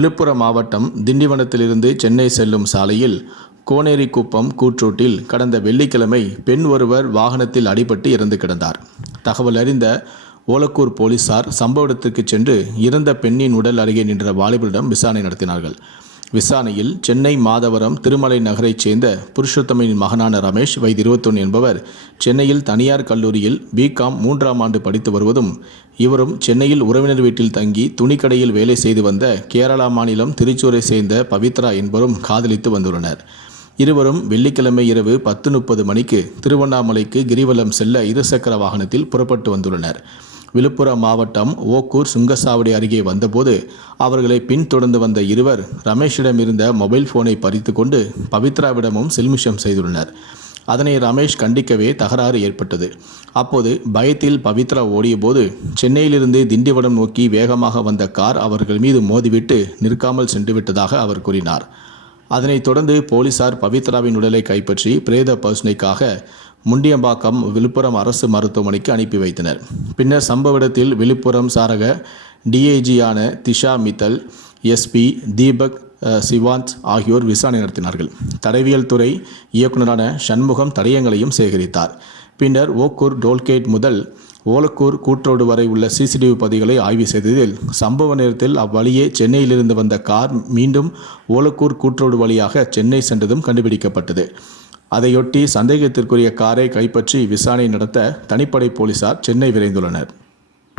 விழுப்புரம் மாவட்டம் திண்டிவனத்திலிருந்து சென்னை செல்லும் சாலையில் கோனேரிக்குப்பம் கூற்றோட்டில் கடந்த வெள்ளிக்கிழமை பெண் ஒருவர் வாகனத்தில் அடிபட்டு இறந்து கிடந்தார். தகவல் அறிந்த ஓலக்கூர் போலீசார் சம்பவ இடத்திற்கு சென்று இறந்த பெண்ணின் உடல் அருகே நின்ற வாலிபரிடம் விசாரணை நடத்தினார்கள். விசாரணையில் சென்னை மாதவரம் திருமலை நகரைச் சேர்ந்த புருஷோத்தமின் மகனான ரமேஷ் வயது இருபத்தொன்று என்பவர் சென்னையில் தனியார் கல்லூரியில் பிகாம் மூன்றாம் ஆண்டு படித்து வருவதும் இவரும் சென்னையில் உறவினர் வீட்டில் தங்கி துணிக்கடையில் வேலை செய்து வந்த கேரளா மாநிலம் திருச்சூரை சேர்ந்த பவித்ரா என்பவரும் காதலித்து வந்துள்ளனர். இருவரும் வெள்ளிக்கிழமை இரவு பத்து முப்பது மணிக்கு திருவண்ணாமலைக்கு கிரிவலம் செல்ல இருசக்கர வாகனத்தில் புறப்பட்டு வந்துள்ளனர். விழுப்புரம் மாவட்டம் ஓக்கூர் சுங்கசாவடி அருகே வந்தபோது அவர்களை பின்தொடர்ந்து வந்த இருவர் ரமேஷிடம் இருந்த மொபைல் போனை பறித்து கொண்டு பவித்ராவிடமும் சில்மிஷம் செய்துள்ளனர். அதனை ரமேஷ் கண்டிக்கவே தகராறு ஏற்பட்டது. அப்போது பயத்தில் பவித்ரா ஓடியபோது சென்னையிலிருந்து திண்டிவனம் நோக்கி வேகமாக வந்த கார் அவர்கள் மீது மோதிவிட்டு நிற்காமல் சென்றுவிட்டதாக அவர் கூறினார். அதனைத் தொடர்ந்து போலீசார் பவித்ராவின் உடலை கைப்பற்றி பிரேத பரிசோதனைக்காக முண்டியம்பாக்கம் விழுப்புரம் அரசு மருத்துவமனைக்கு அனுப்பி வைத்தனர். பின்னர் சம்பவ இடத்தில் விழுப்புரம் சாரக டிஐஜியான திஷா மித்தல் எஸ்பி தீபக் சிவாந்த் ஆகியோர் விசாரணை நடத்தினார்கள். தடவியல் துறை இயக்குநரான சண்முகம் தடயங்களையும் சேகரித்தார். பின்னர் ஓக்கூர் டோல்கேட் முதல் ஓலக்கூர் கூற்றோடு வரை உள்ள சிசிடிவி பதிகளை ஆய்வு செய்ததில் சம்பவ நேரத்தில் அவ்வழியே சென்னையிலிருந்து வந்த கார் மீண்டும் ஓலக்கூர் கூற்றோடு வழியாக சென்னை சென்றதும் கண்டுபிடிக்கப்பட்டது. அதையொட்டி சந்தேகத்திற்குரிய காரை கைப்பற்றி விசாரணை நடத்த தனிப்படை போலீசார் சென்னை விரைந்துள்ளனர்.